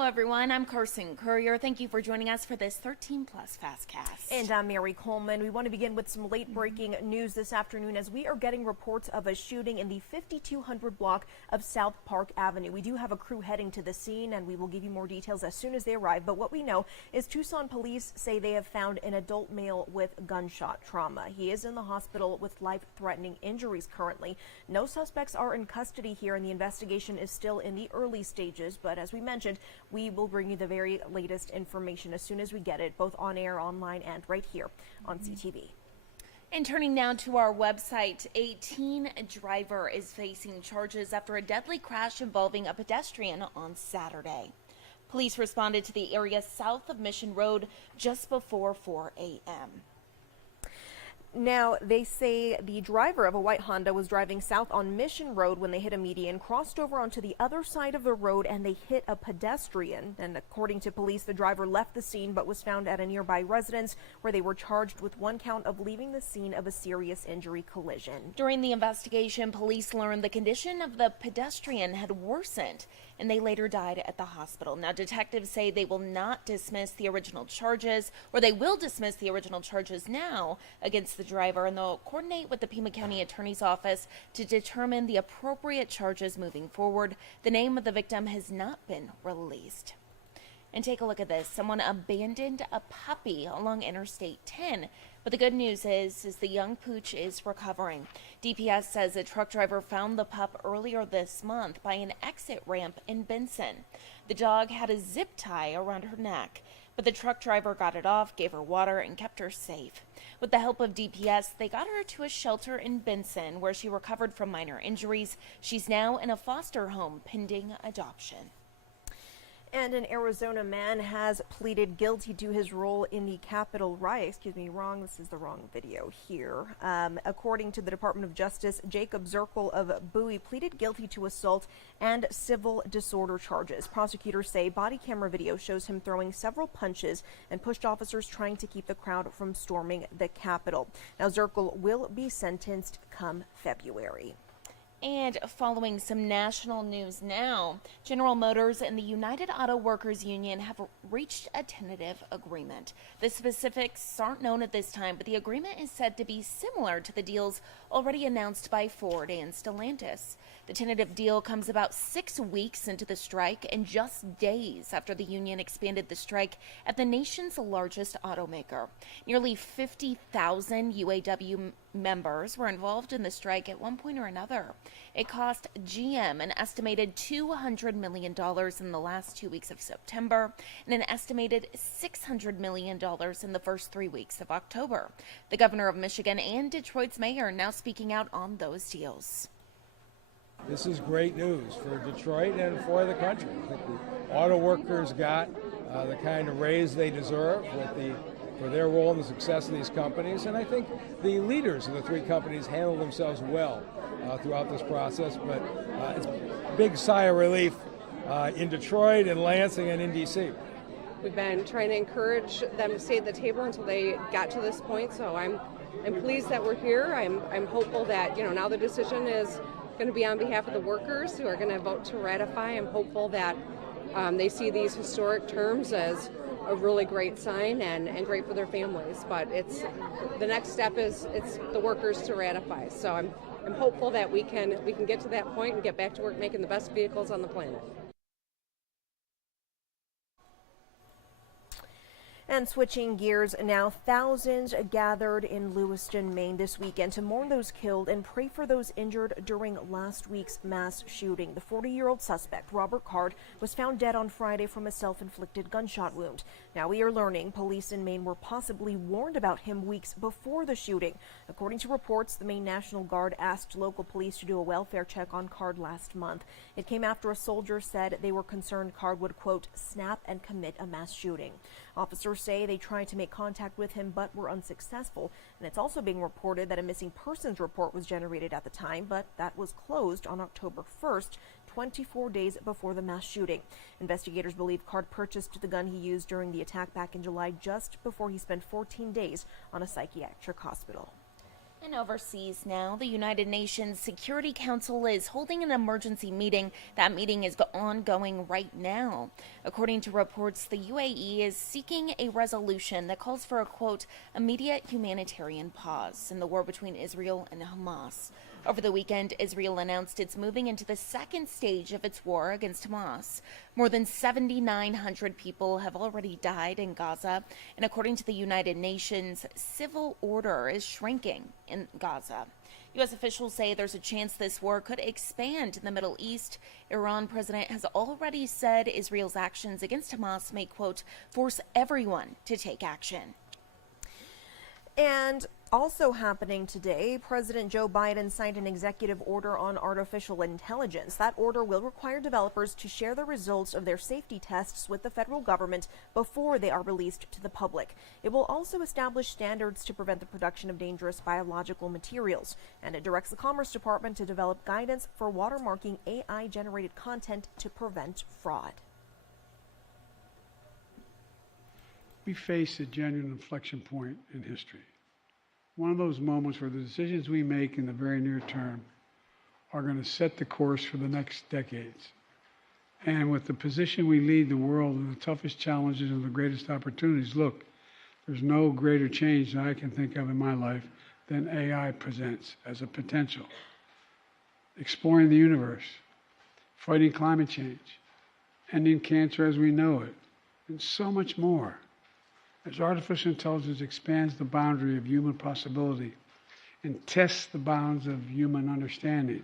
Hello, everyone. I'm Carson Courier. Thank you for joining us for this 13 Plus FastCast. And I'm Mary Coleman. We want to begin with some late breaking news this afternoon as we are getting reports of a shooting in the 5200 block of South Park Avenue. We do have a crew heading to the scene and we will give you more details as soon as they arrive. But what we know is Tucson police say they have found an adult male with gunshot trauma. He is in the hospital with life-threatening injuries currently. No suspects are in custody here and the investigation is still in the early stages. But as we mentioned, we will bring you the very latest information as soon as we get it, both on air, online, and right here on CTV. And turning now to our website, a teen driver is facing charges after a deadly crash involving a pedestrian on Saturday. Police responded to the area south of Mission Road just before 4 a.m. Now, they say the driver of a white Honda was driving south on Mission Road when they hit a median, crossed over onto the other side of the road, and they hit a pedestrian. And according to police, the driver left the scene but was found at a nearby residence where they were charged with one count of leaving the scene of a serious injury collision. During the investigation, police learned the condition of the pedestrian had worsened, and they later died at the hospital. Now, detectives say they will not dismiss the original charges, or they will dismiss the original charges now against the driver, and they'll coordinate with the Pima County Attorney's Office to determine the appropriate charges moving forward. The name of the victim has not been released. And take a look at this. Someone abandoned a puppy along Interstate 10. But the good news is the young pooch is recovering. DPS says a truck driver found the pup earlier this month by an exit ramp in Benson. The dog had a zip tie around her neck, but the truck driver got it off, gave her water, and kept her safe. With the help of DPS, they got her to a shelter in Benson where she recovered from minor injuries. She's now in a foster home pending adoption. And an Arizona man has pleaded guilty to his role in the Capitol riot. This is the wrong video here. According to the Department of Justice, Jacob Zirkle of Bowie pleaded guilty to assault and civil disorder charges. Prosecutors say body camera video shows him throwing several punches and pushed officers trying to keep the crowd from storming the Capitol. Now, Zirkle will be sentenced come February. And following some national news now, General Motors and the United Auto Workers Union have reached a tentative agreement. The specifics aren't known at this time, but the agreement is said to be similar to the deals already announced by Ford and Stellantis. The tentative deal comes about 6 weeks into the strike and just days after the union expanded the strike at the nation's largest automaker. Nearly 50,000 UAW members were involved in the strike at one point or another. It cost GM an estimated $200 million in the last 2 weeks of September and an estimated $600 million in the first 3 weeks of October. The governor of Michigan and Detroit's mayor now speaking out on those deals. This is great news for Detroit and for the country. I think the auto workers got the kind of raise they deserve for their role in the success of these companies. And I think the leaders of the three companies handled themselves well throughout this process. But it's a big sigh of relief in Detroit and Lansing and in D.C. We've been trying to encourage them to stay at the table until they got to this point. So I'm pleased that we're here. I'm hopeful that now the decision is going to be on behalf of the workers who are going to vote to ratify. I'm hopeful that they see these historic terms as a really great sign and great for their families. But it's the next step is it's the workers to ratify. So I'm hopeful that we can get to that point and get back to work making the best vehicles on the planet. And switching gears now, thousands gathered in Lewiston, Maine this weekend to mourn those killed and pray for those injured during last week's mass shooting. The 40-year-old suspect, Robert Card, was found dead on Friday from a self-inflicted gunshot wound. Now we are learning police in Maine were possibly warned about him weeks before the shooting. According to reports, the Maine National Guard asked local police to do a welfare check on Card last month. It came after a soldier said they were concerned Card would, quote, snap and commit a mass shooting. Officers say they tried to make contact with him but were unsuccessful, and it's also being reported that a missing persons report was generated at the time, but that was closed on October 1st, 24 days before the mass shooting. Investigators believe Card purchased the gun he used during the attack back in July, just before he spent 14 days on a psychiatric hospital. And overseas now, the United Nations Security Council is holding an emergency meeting. That meeting is ongoing right now. According to reports, the UAE is seeking a resolution that calls for a, quote, immediate humanitarian pause in the war between Israel and Hamas. Over the weekend, Israel announced it's moving into the second stage of its war against Hamas. More than 7,900 people have already died in Gaza, and according to the United Nations, civil order is shrinking in Gaza. U.S. officials say there's a chance this war could expand in the Middle East. Iran president has already said Israel's actions against Hamas may, quote, force everyone to take action. And also happening today, President Joe Biden signed an executive order on artificial intelligence. That order will require developers to share the results of their safety tests with the federal government before they are released to the public. It will also establish standards to prevent the production of dangerous biological materials, and it directs the Commerce Department to develop guidance for watermarking AI-generated content to prevent fraud. We face a genuine inflection point in history. One of those moments where the decisions we make in the very near term are going to set the course for the next decades. And with the position we lead the world in the toughest challenges and the greatest opportunities, look, there's no greater change that I can think of in my life than AI presents as a potential. Exploring the universe, fighting climate change, ending cancer as we know it, and so much more. As artificial intelligence expands the boundary of human possibility and tests the bounds of human understanding,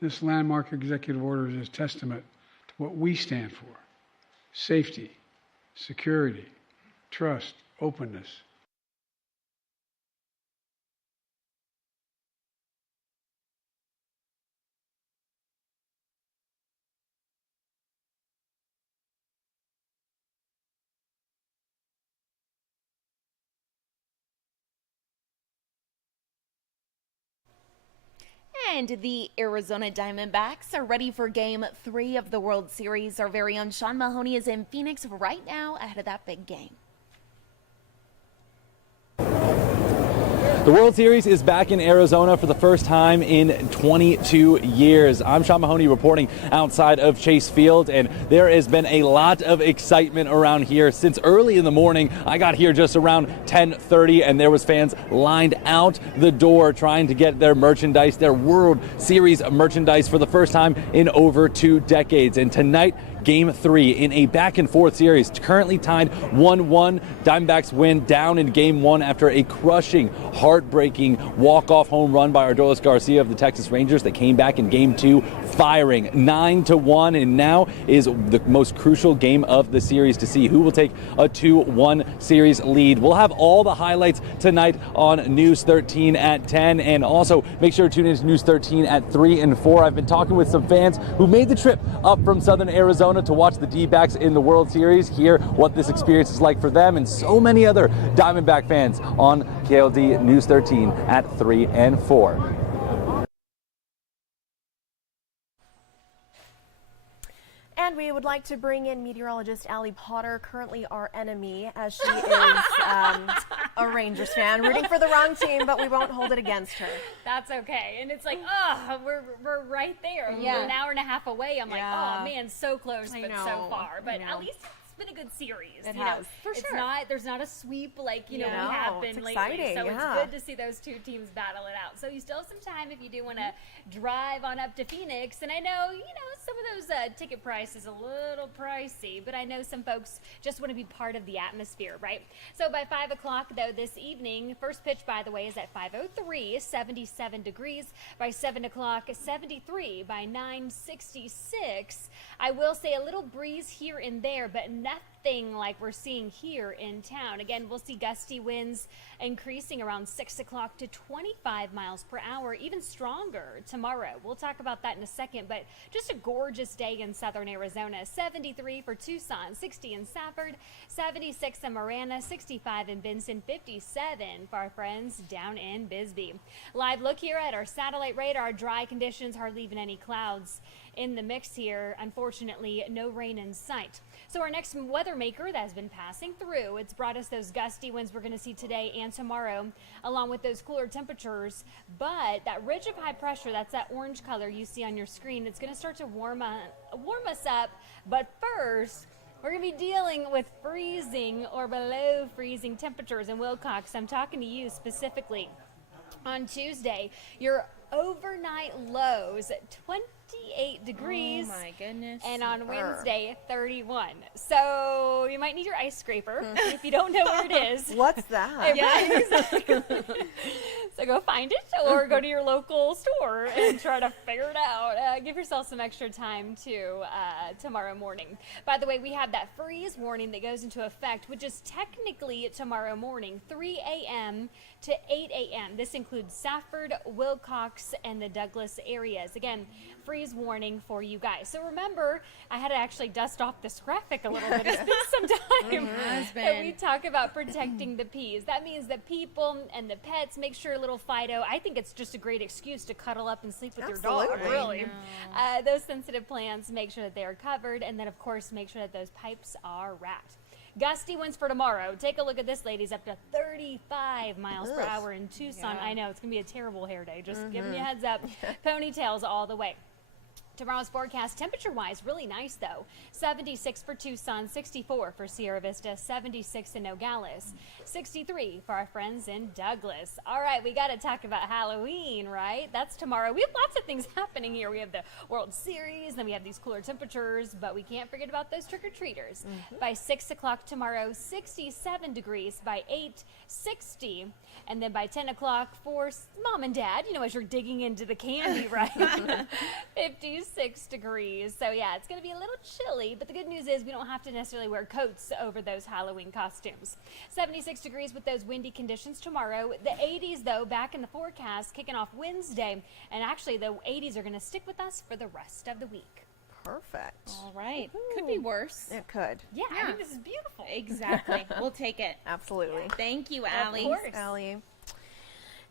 this landmark executive order is a testament to what we stand for: safety, security, trust, openness. And the Arizona Diamondbacks are ready for Game 3 of the World Series. Our very own Sean Mahoney is in Phoenix right now ahead of that big game. The World Series is back in Arizona for the first time in 22 years. I'm Sean Mahoney reporting outside of Chase Field, and there has been a lot of excitement around here since early in the morning. I got here just around 10:30, and there was fans lined out the door trying to get their merchandise, their World Series merchandise, for the first time in over 2 decades. And tonight, Game 3 in a back-and-forth series, currently tied 1-1. Diamondbacks win down in Game 1 after a crushing, heartbreaking walk-off home run by Adolis Garcia of the Texas Rangers. They came back in Game 2 firing 9-1, and now is the most crucial game of the series to see who will take a 2-1 series lead. We'll have all the highlights tonight on News 13 at 10, and also make sure to tune in to News 13 at 3 and 4. I've been talking with some fans who made the trip up from Southern Arizona to watch the D-backs in the World Series, hear what this experience is like for them, and so many other Diamondback fans on KLD News 13 at 3 and 4. And we would like to bring in meteorologist Allie Potter, currently our enemy, as she is a Rangers fan, rooting for the wrong team, but we won't hold it against her. That's okay. And it's like, oh, we're right there. Yeah. We're an hour and a half away. I'm like, oh man, so close, but so far. But I know. at least it's been a good series. It you has, know, for it's sure. not, there's not a sweep like, you know, we have been it's lately. exciting, So yeah. it's good to see those two teams battle it out. So you still have some time if you do want to drive on up to Phoenix. And I know, some of those ticket prices a little pricey, but I know some folks just want to be part of the atmosphere, right? So by 5 o'clock, though, this evening, first pitch, by the way, is at 5:03, 77 degrees. By 7 o'clock, 73. By 9:66. I will say a little breeze here and there, but nothing like we're seeing here in town. Again, we'll see gusty winds increasing around 6 o'clock to 25 miles per hour, even stronger tomorrow. We'll talk about that in a second, but just a gorgeous day in southern Arizona. 73 for Tucson, 60 in Safford, 76 in Marana, 65 in Benson, 57 for our friends down in Bisbee. Live look here at our satellite radar. Dry conditions, hardly even any clouds in the mix here. Unfortunately, no rain in sight. So our next weather maker that has been passing through, it's brought us those gusty winds we're going to see today and tomorrow, along with those cooler temperatures. But that ridge of high pressure, that's that orange color you see on your screen, it's going to start to warm us up. But first, we're going to be dealing with freezing or below freezing temperatures in Wilcox. I'm talking to you specifically. On Tuesday, your overnight lows, 28 degrees. Oh my goodness. And on Wednesday, 31. So you might need your ice scraper if you don't know where it is. What's that? Yeah, exactly. So go find it or go to your local store and try to figure it out. Give yourself some extra time tomorrow morning. By the way, we have that freeze warning that goes into effect, which is technically tomorrow morning, 3 a.m. to 8 a.m. This includes Safford, Wilcox, and the Douglas areas. Again, freeze warning for you guys. So remember, I had to actually dust off this graphic a little bit. It's been some time that we talk about protecting the peas. That means the people and the pets, make sure little Fido, I think it's just a great excuse to cuddle up and sleep with your dog, really. Those sensitive plants, make sure that they are covered, and then of course make sure that those pipes are wrapped. Gusty winds for tomorrow. Take a look at this, ladies. Up to 35 miles per hour in Tucson. I know, it's going to be a terrible hair day. Just giving you a heads up. Ponytails all the way. Tomorrow's forecast, temperature-wise, really nice, though. 76 for Tucson, 64 for Sierra Vista, 76 in Nogales, 63 for our friends in Douglas. All right, we got to talk about Halloween, right? That's tomorrow. We have lots of things happening here. We have the World Series, then we have these cooler temperatures, but we can't forget about those trick-or-treaters. By 6 o'clock tomorrow, 67 degrees. By 8, 60. And then by 10 o'clock for mom and dad, you know, as you're digging into the candy, right? 56 degrees. So yeah, it's going to be a little chilly, but the good news is we don't have to necessarily wear coats over those Halloween costumes. 76 degrees with those windy conditions tomorrow. The 80s, though, back in the forecast, kicking off Wednesday. And actually, the 80s are going to stick with us for the rest of the week. Perfect. All right. Could be worse. It could. Yeah, I think this is beautiful. Exactly. We'll take it. Absolutely. Thank you, Allie. Of course. Allie.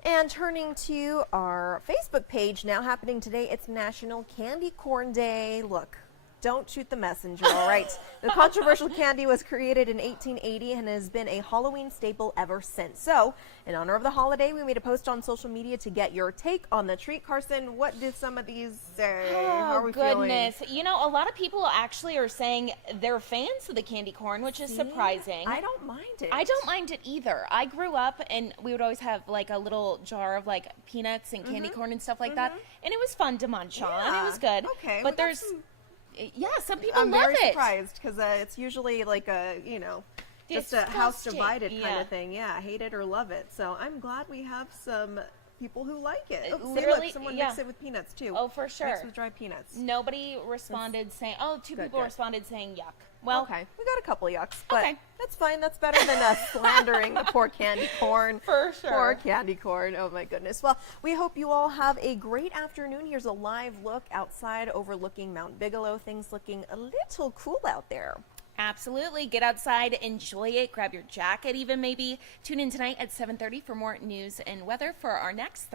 And turning to our Facebook page, now happening today, it's National Candy Corn Day. Look, don't shoot the messenger, all right? The controversial candy was created in 1880 and has been a Halloween staple ever since. So, in honor of the holiday, we made a post on social media to get your take on the treat. Carson, what did some of these say? How are we goodness. feeling? You know, a lot of people actually are saying they're fans of the candy corn, which is surprising. I don't mind it. I don't mind it either. I grew up and we would always have like a little jar of like peanuts and candy corn and stuff like that. And it was fun to munch on. It was good. Okay. But there's, some people I'm love very it. surprised because it's usually like a, just a house Disgusting. divided kind Yeah. of thing. Yeah, hate it or love it. So I'm glad we have some people who like it. Oh, see, Literally, look, someone yeah. mixed it with peanuts too. Oh, for sure. Mixed with dried peanuts. Nobody responded saying, two good, people good. responded saying yuck. Well, Okay, we got a couple yucks, but Okay. that's fine. That's better than us slandering the poor candy corn. For sure. Poor candy corn. Oh my goodness. Well, we hope you all have a great afternoon. Here's a live look outside overlooking Mount Bigelow. Things looking a little cool out there. absolutely. Get outside, enjoy it, grab your jacket even maybe. Tune in tonight at 7:30 for more news and weather for our next